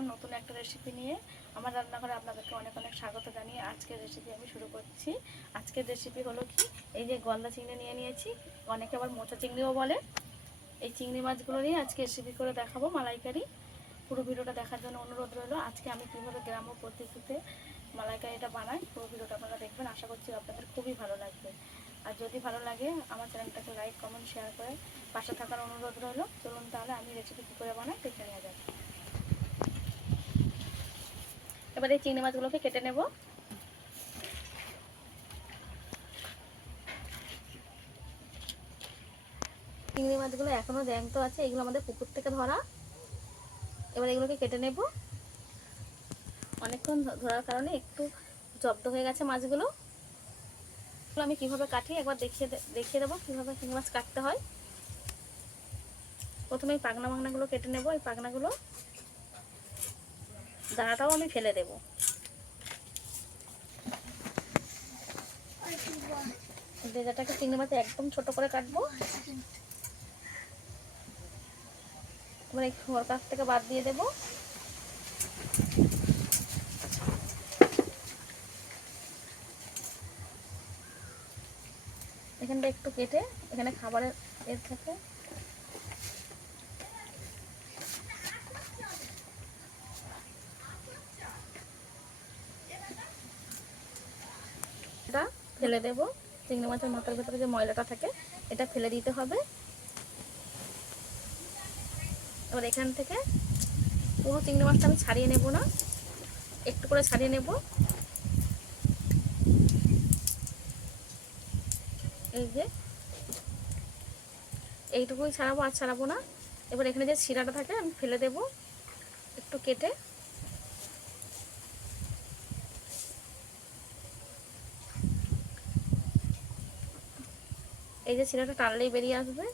এলাম নতুন একটা রেসিপি নিয়ে। আমার রান্নাঘরে আপনাদেরকে অনেক অনেক স্বাগত জানিয়ে আজকের রেসিপি আমি শুরু করছি। আজকের রেসিপি হলো কি, এই যে গলদা চিংড়ি নিয়ে নিয়েছি, অনেকে আবার মোচা চিংড়িও বলে। এই চিংড়ি মাছগুলো নিয়ে আজকে রেসিপি করে দেখাবো মালাইকারি। পুরো ভিডিওটা দেখার জন্য অনুরোধ রইল। আজকে আমি কীভাবে গ্রাম্য পদ্ধতিতে মালাইকারিটা বানাই, পুরো ভিডিওটা আপনারা দেখবেন। আশা করছি আপনাদের খুবই ভালো লাগবে। আর যদি ভালো লাগে আমার চ্যানেলটাকে লাইক কমেন্ট শেয়ার করে পাশে থাকার অনুরোধ রইল। চলুন তাহলে আমি রেসিপি কী করে বানাই দেখে নেওয়া যাক। এবার এই চিংড়ি মাছগুলোকে কেটে নেব। চিংড়ি মাছগুলো এখনও জ্যান্ত আছে, এগুলো আমাদের পুকুর থেকে ধরা। এবার এগুলোকে কেটে নেব। অনেকক্ষণ ধরার কারণে একটু জব্দ হয়ে গেছে মাছগুলো। আমি কিভাবে কাটি একবার দেখিয়ে দেবো কিভাবে চিংড়ি মাছ কাটতে হয়। প্রথমে এই পাখনা মাখনাগুলো কেটে নেব। এই পাখনাগুলো দাঁড়াটাও আমি ফেলে দেব। লেজাটাকে চিংড়ি মাছ একদম ছোট করে কাটবো। এবার এই খোয়ার কাছ থেকে বাদ দিয়ে দেব। এখানটা একটু কেটে এখানে খাবারের এর থেকে এটা ফেলে দেব। চিংড়ি মাছের মাথার ভেতরে যে ময়লাটা থাকে এটা ফেলে দিতে হবে। এবার এখান থেকে পুরো চিংড়ি মাছটা আমি ছাড়িয়ে নেব না, একটু করে ছাড়িয়ে নেব। এই যে এইটুকুই ছাড়াবো, আর ছাড়াবো না। এবার এখানে যে শিরাটা থাকে আমি ফেলে দেব একটু কেটে। এই যে শিরাটা টানলেই বেরিয়ে আসবে।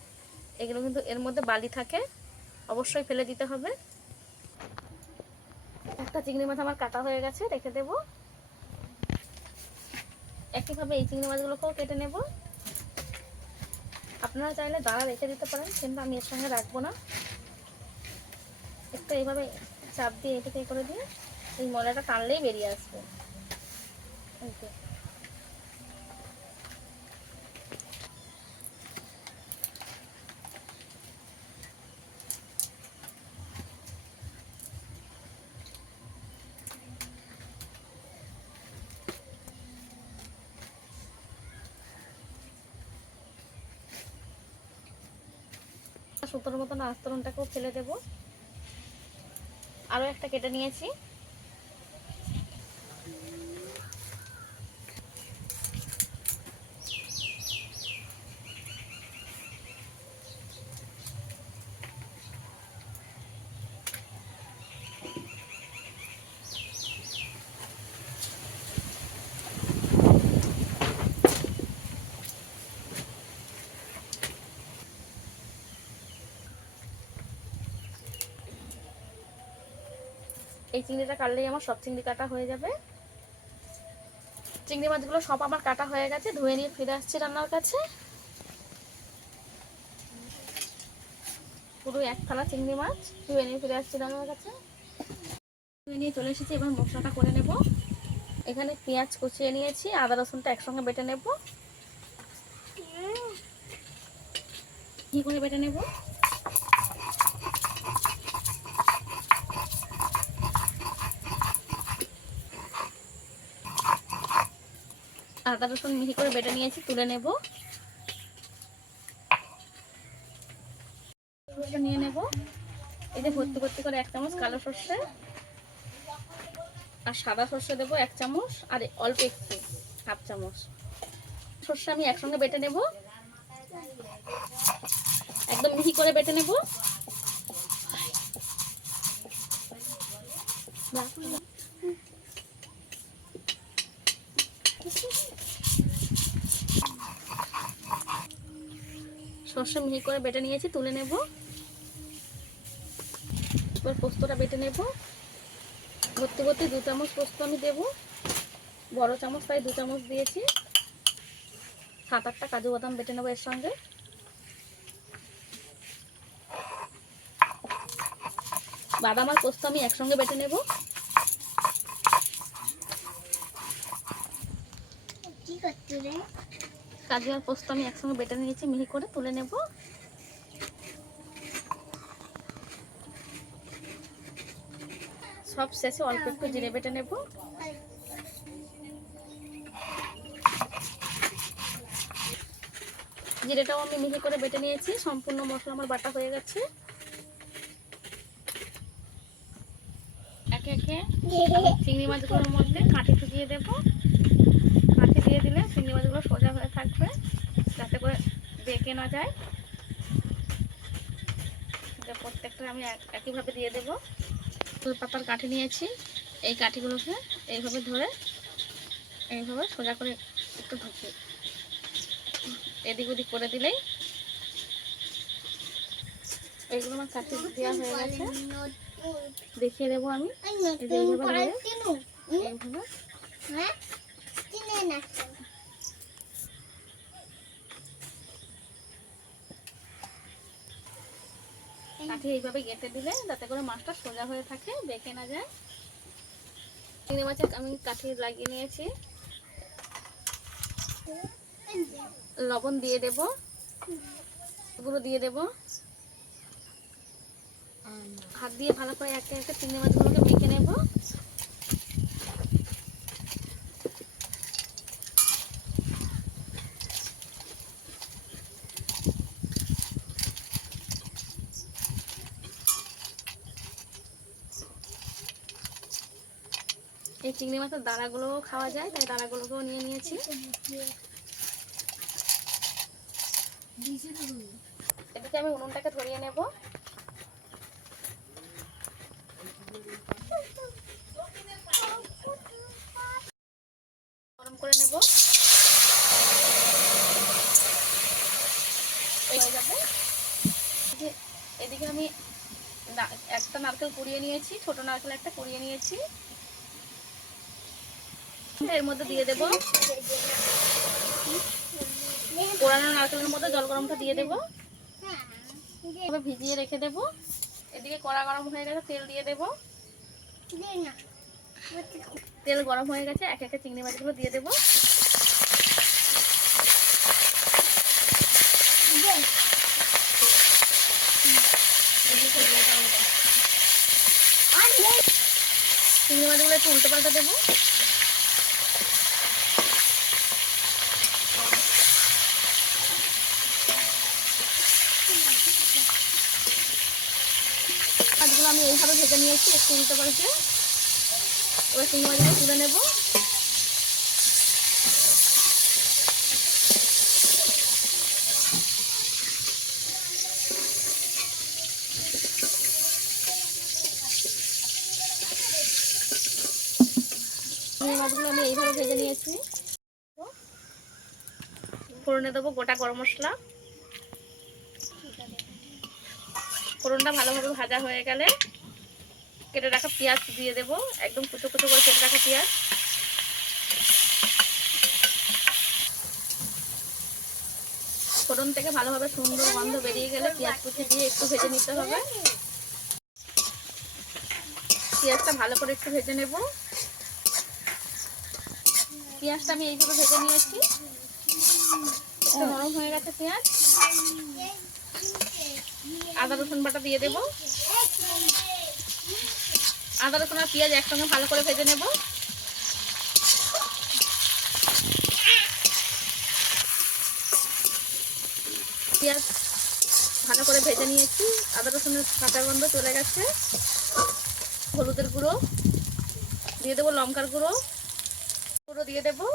এগুলো কিন্তু এর মধ্যে বালি থাকে, অবশ্যই ফেলে দিতে হবে। একটা চিংড়ি মাছ আমার কাটা হয়ে গেছে, রেখে দেব। একইভাবে এই চিংড়ি মাছগুলোকেও কেটে নেব। আপনারা চাইলে দাঁড়া রেখে দিতে পারেন, কিন্তু আমি এর সঙ্গে রাখবো না। একটু এইভাবে চাপ দিয়ে এটাকে করে দিয়ে এই ময়লাটা টানলেই বেরিয়ে আসবে। সুতোর মতন আস্তরণটাকেও ফেলে দেব। আরও একটা কেটে নিয়েছি। এই চিংড়িটা কাটলেই আমার সব চিংড়ি কাটা হয়ে যাবে। চিংড়ি মাছগুলো সব আমার কাটা হয়ে গেছে, ধুয়ে নিয়ে ফিরে আসছি রান্নার কাছে। পুরো এক থালা চিংড়ি মাছ ধুয়ে নিয়ে ফিরে আসছি রান্নার কাছে। ধুয়ে নিয়ে চলে এসেছি। এবার মশলাটা করে নেব। এখানে পেঁয়াজ কুচিয়ে নিয়েছি, আদা রসুনটা একসঙ্গে বেটে নেব। কি করে বেটে নেব। আদা রসুন মিহি করে বেটে নিয়েছি, তুলে নেব। সর্ষে নিয়ে নেব। এই যে ভর্তি ভর্তি করে 1 চামচ কালো সর্ষে, আর সাদা সর্ষে দেবো 1 চামচ, আর অল্প একটু 1/2 চামচ। সর্ষে আমি একসঙ্গে বেটে নেব, একদম মিহি করে বেটে নেব। সর্ষে মিহি করে বেটে নিয়েছি, তুলে নেব। এবার পোস্তটা বেটে নেব। ভর্তি ভর্তি 2 চামচ পোস্ত আমি দেব। বড় চামচ তাই 2 চামচ দিয়েছি। 7-8টা কাজু বাদাম বেটে নেব এর সঙ্গে। বাদাম আর পোস্ত আমি একসঙ্গে বেটে নেব। কাজু আর পোস্ত আমি একসঙ্গে বেটে নিয়েছি, মিহি করে তুলে নেব। সব শেষে অল্প একটু জিরে বেটে নেব। জিরেটাও আমি মিহি করে বেটে নিয়েছি। সম্পূর্ণ মশলা আমার বাটা হয়ে গেছে। একে একে চিংড়ি মাছগুলোর মধ্যে কাঠি ঢুকিয়ে দেবো। কাঠি দিয়ে দিলে চিংড়ি মাছগুলো সোজা হয়ে থাকবে, যাতে করে বেঁকে না যায়। প্রত্যেকটা আমি একইভাবে দিয়ে দেবো। ফুল পাতার কাঠি নিয়েছি, এই কাঠিগুলোকে এইভাবে ধরে এইভাবে সোজা করে একটু ঢুকিয়ে এদিক ওদিক করে দিলেই এইগুলো আমার কাঠি দেওয়া হয়ে গেছে। দেখিয়ে দেবো আমি এইভাবে কাঠি এইভাবে গেঁথে দিলে যাতে করে মাছটা সোজা হয়ে থাকে, বেঁকে না যায়। চিংড়ি মাছে আমি কাঠি লাগিয়ে নিয়েছি। লবণ দিয়ে দেব, গুঁড়ো দিয়ে দেব। হাত দিয়ে ভালো করে একে একে চিংড়ি মাছগুলোকে মেখে নেব। এই চিংড়ি মাছের দানাগুলোও খাওয়া যায়, তাই দানাগুলোকেও নিয়ে নিয়েছি। এদিকে আমি উনুনটাকে ধরিয়ে নেব। গরম করে নেব। হয়ে যাবে। এদিকে আমি একটা নারকেল কুড়িয়ে নিয়েছি, ছোট নারকেল একটা কুড়িয়ে নিয়েছি। এর মধ্যে দিয়ে দেব পোড়ানো নারকেলের মধ্যে জল গরমটা দিয়ে দেব। ভিজিয়ে রেখে দেব। এদিকে কড়া গরম হয়ে গেছে, তেল দিয়ে দেব। তেল গরম হয়ে গেছে, একে একে চিংড়ি মাছগুলো দিয়ে দেব। চিংড়ি মাছগুলো একটু উল্টে পাল্টে দেবো। মাছগুলো আমি এইভাবে ভেজে নিয়েছি, একটু উল্টে পাল্টে। এবার চিংড়ি মাছগুলো তুলে নেব। চিংড়ি মাছগুলো আমি এইভাবে ভেজে নিয়েছি। ফোড়নে দেবো গোটা গরম মশলা। ফোড়নটা ভালোভাবে ভাজা হয়ে গেলে কেটে রাখা পেঁয়াজ দিয়ে দেব, একদম কুচো কুচো করে কেটে রাখা পেঁয়াজ। ফোড়ন থেকে ভালোভাবে সুন্দর গন্ধ বেরিয়ে গেলে পেঁয়াজ কুচি দিয়ে একটু ভেজে নিতে হবে। পেঁয়াজটা ভালো করে একটু ভেজে নেব। পেঁয়াজটা আমি এইভাবে ভেজে নিয়েছি, একটু নরম হয়ে গেছে পেঁয়াজ। আদা রসুন বাটা দিয়ে দেব। আদা রসুন আর পেঁয়াজ একসঙ্গে ভালো করে ভেজে নেব। পেঁয়াজ ভালো করে ভেজে নিয়েছি, আদা রসুনের কাঁচা গন্ধ চলে গেছে। হলুদের গুঁড়ো দিয়ে দেবো, লঙ্কার গুঁড়ো দিয়ে দেবো,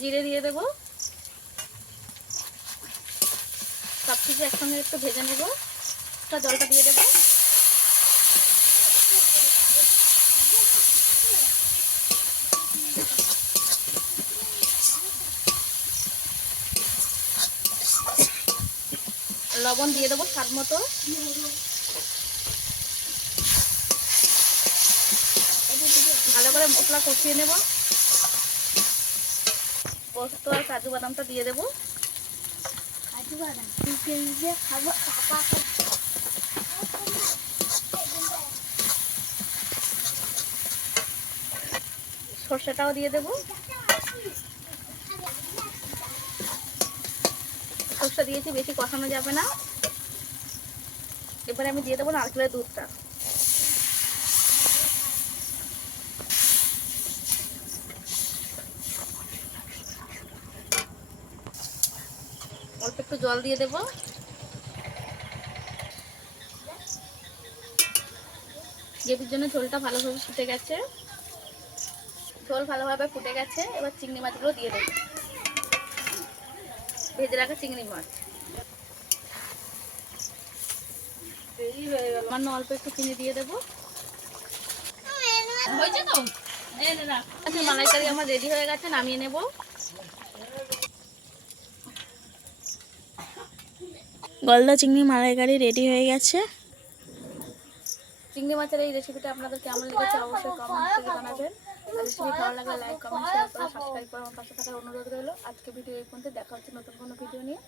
জিরে দিয়ে দেবো। সব কিছু একসঙ্গে একটু ভেজে নেব। জলটা দিয়ে দেবো। লবণ দিয়ে দেবো স্বাদ মতো। ভালো করে মশলা কষিয়ে নেব। পোস্ত আর কাজু বাদামটা দিয়ে দেবো। কাজু বাদাম খাবো। সর্ষেটাও দিয়ে দেবো। সর্ষে দিয়েছি, বেশি কষানো যাবে না। এবারে আমি দিয়ে দেবো নারকেলের দুধটা। অল্প একটু জল দিয়ে দেবো। গ্রেভির জন্য ঝোলটা ভালোভাবে ফুটে গেছে। ঝোল ভালোভাবে ফুটে গেছে। এবার চিংড়ি মাছগুলো দিয়ে দেবো, ভেজে রাখা চিংড়ি মাছ। সামান্য অল্প একটু চিনি দিয়ে দেবো। আচ্ছা, মালাইকারি আমার রেডি হয়ে গেছে, নামিয়ে নেব। গলদা চিংড়ি মালাইকারি রেডি হয়ে গেছে। চিংড়ি মাছের এই রেসিপিটা আপনাদের কেমন লেগেছে অবশ্যই কমেন্ট করে জানাবেন। আর রেসিপি ভালো লাগলে লাইক, কমেন্ট, শেয়ার করে সাবস্ক্রাইব করে আমার পাশে থাকার অনুরোধ রইল। আজকে ভিডিও এই পর্যন্ত, দেখা হচ্ছে নতুন কোনো ভিডিও নিয়ে।